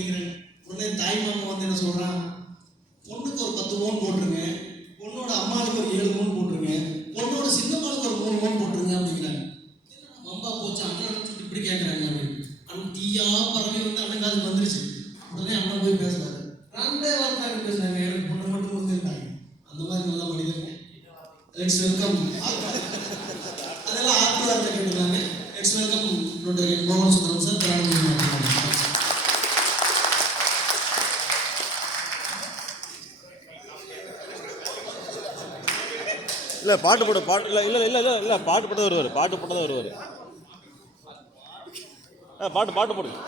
அப்படிங்கிறேன். உடனே தாய் மாமா வந்து என்ன சொல்கிறான், பொண்ணுக்கு ஒரு 10 பவுன் போட்டுருங்க, பொண்ணோட அம்மாவுக்கு ஒரு 7 பவுன் போட்டுருங்க, பொண்ணோட சின்னம்மாவுக்கு ஒரு 3 பவுன் போட்டுருங்க அப்படிங்கிறாங்க. அம்பா போச்சு, அண்ணன் சொல்லிட்டு இப்படி கேட்குறாங்க அப்படின்னு. அண்ணன் தீயா பறவை வந்து அண்ணன் காதுக்கு வந்துருச்சு. உடனே அண்ணன் போய் பேசுறாரு, 2 வார்த்தை பேசுனாங்க, எனக்கு பொண்ணு மட்டும் வந்துருக்காங்க. அந்த மாதிரி நல்ல மனிதங்க. Let's welcome. அதெல்லாம் ஆத்மார்த்த கேட்டுருந்தாங்க. லெட்ஸ் வெல்கம் மோகன் சுந்தரம் சார். இல்லை பாட்டு போட பாட்டு இல்லை இல்லை இல்லை இல்லை இல்லை பாட்டு போட்டு வருவார், பாட்டு போட்டு தான் வருவார். பாட்டு பாட்டு போடுங்க.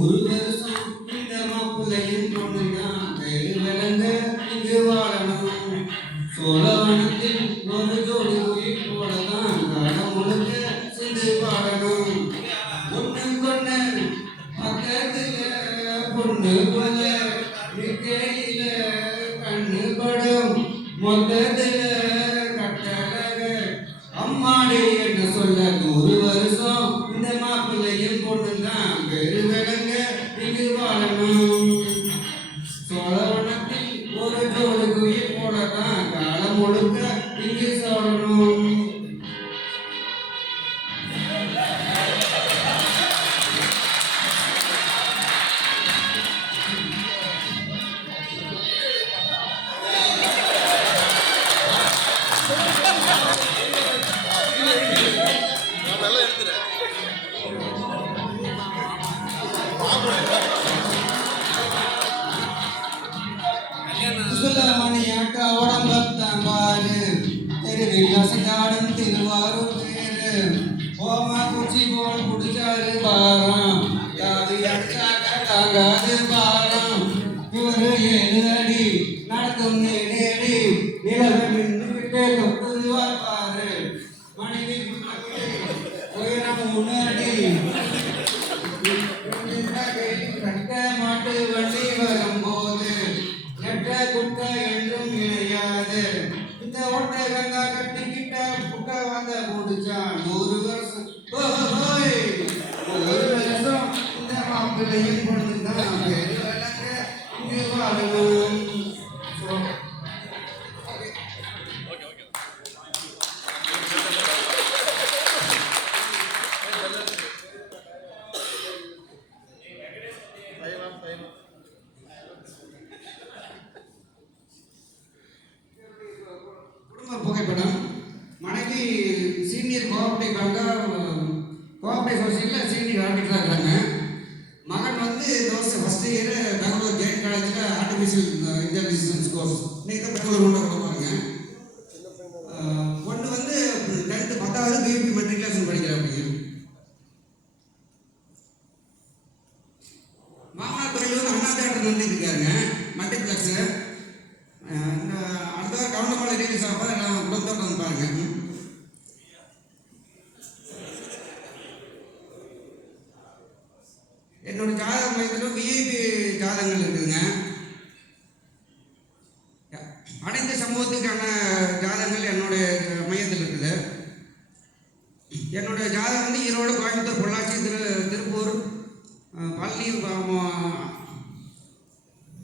ஒரு வருஷம் இந்த மாப்பிள்ளையும் பொண்ணுதான் வேறு விளங்க இங்கு வாழணும். சோழவனத்தில் ஒரு ஜோடி உயிர் போலதான் காலம் முழுக்க சென்று வாழணும். ஒண்ணு கொண்டு பக்கத்துல பொண்ணு போல நிக்கையில கண்ணு படும் மொத்தத்துல கட்டழக அம்மாடி என்ன சொல்ல. 100 வருஷம் இந்த மாப்பிள்ளையும் பொண்ணுதான் வேறு விளங்க இங்கு வாழணும். சோழவனத்தில் ஒரு ஜோடி குயில் போலதான் காலம் முழுக்க இங்கு சோழணும். மணியாட்டா உடம்பத்தான் பாரு, தெருவில் அசையாடும் திருவாரூர் பேரு. ஓமா குச்சி போல் குடிச்சாரு பாரம், காது அடிச்சாக்க தாங்காது பாரம். இவரு 7 அடி நடக்கும் நேடி, நிலவை நின்று விட்டு தொட்டுருவார் பாரு. மனைவி உயரம் 3 அடி, கட்ட மாட்டு வண்டி வரும்போது நெட்ட குட்ட என்றும் இணையாது. இந்த ஒட்டை கங்கா கட்டிக்கிட்ட புட்ட வந்த முடிச்சான் 100 வருஷம். 1 வருஷம் இந்த மாப்பிள்ளையும் பொண்ணுதான் வேறு விளங்க இங்கு வாழணும். குடும்ப புகைப்படம். மனைவி சீனியர் கோஆப்ரேட்டிவ் பேங்காக கோஆப்ரேட்டிவ் சொசைட்டியில் சீனியர் ஆடிட்டராக இருக்கிறாங்க. மகன் வந்து ஃபஸ்ட் இயர் பெங்களூர் ஜெயின் காலேஜில் ஆர்டிஃபிஷியல் இன்டெலிஜென்ஸ் கோர்ஸ் இன்னைக்கு தான் பெங்களூர் கொண்டு போகிறாங்க. ஒன்று வந்து 10வது பியூபி மெட்ரிகுலேஷன் படிக்கிறாங்க. மாமனார் துறையில் வந்து அண்ணா தேட்டர் நடந்துருக்காங்க மல்டிப்ளெக்ஸு. அடுத்த வாரம் கவுண்டமலை ரிலீஸ் ஆகும், எல்லாம் குடும்பத்தோடு வந்து பாருங்க. என்னோட ஜாதக மையத்தில் விஐபி ஜாதகங்கள் இருக்குதுங்க. அனைத்து சமூகத்துக்கான ஜாதகங்கள் என்னுடைய மையத்தில் இருக்குது. என்னுடைய ஜாதகம் வந்து ஈரோடு, கோயம்புத்தூர், பொள்ளாச்சி, திருப்பூர், பழனி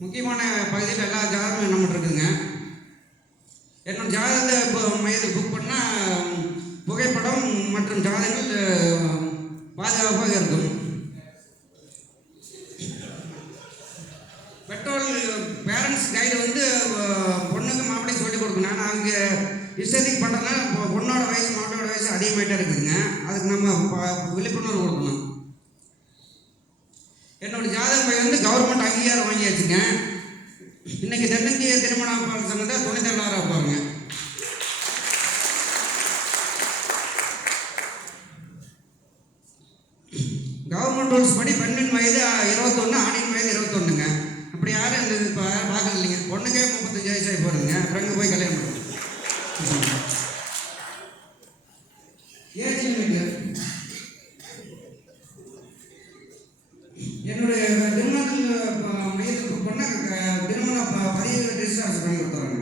முக்கியமான பகுதியில் எல்லா ஜாதகமும் நம்மகிட்ட இருக்குதுங்க. என்னோட ஜாதகத்தை மையத்தில் புக் பண்ணால் புகைப்படம் மற்றும் ஜாதகங்கள் பாதுகாப்பாக இருக்கும். பெட்ரோல் பேரண்ட்ஸ் கைடு வந்து பொண்ணுக்கு மாப்பிள்ளைக்கு சொல்லிக் கொடுக்கணும். அங்கே இஷ்டத்துக்கு பண்ணுறதுனால பொண்ணோட வயசு மாப்பிள்ளையோட வயசு அதிகமாகிட்டே இருக்குதுங்க. அதுக்கு நம்ம விழிப்புணர்வு கொடுக்கணும். என்னோட ஜாதக பையன் வந்து கவர்மெண்ட் அங்கீகாரம் வாங்கியாச்சுங்க. இன்னைக்கு தென்னிந்திய திருமண சங்கத்தை துணைத் தலைவராக போகிறேங்க. ரூல்ஸ் படி பெண்ணின் வயது 21, ஆணின் வயது 21ங்க. அப்படி யாரும் இந்த இப்போ பார்க்கறது இல்லைங்க. பொண்ணுக்கே 35 வயசாகி போகிறதுங்க. அப்புறம் எங்கே போய் கல்யாணம் பண்ணுறது? ஏஜ் லிமிட் என்னுடைய திருமணத்தில் மையத்துக்கு பொண்ணை திருமண பதிவு டிஸ்சார்ஜ் பண்ணி கொடுத்துறாங்க.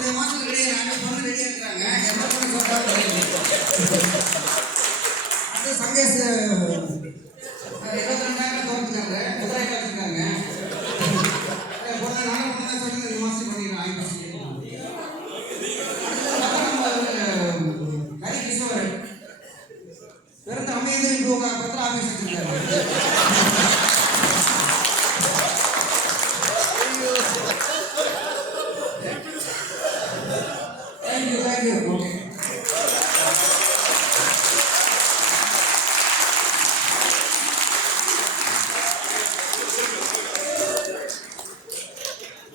இந்த மாதம் ரெடியாக பொண்ணு ரெடியாக இருக்கிறாங்க. என்ன பண்ண சொல்றாங்க? அது சங்கேஷ் 22,000 தோற்றுக்காங்க. குதிரை காய்ச்சிருக்காங்க. பொண்ணு நானும் பொண்ணு சொல்லி இந்த மாதம் பண்ணிடுறேன். ஹரி கிஷோர் பிறந்த அமைதி பத்திர ஆஃபீஸ் வச்சிருக்காரு. Thank you. Okay.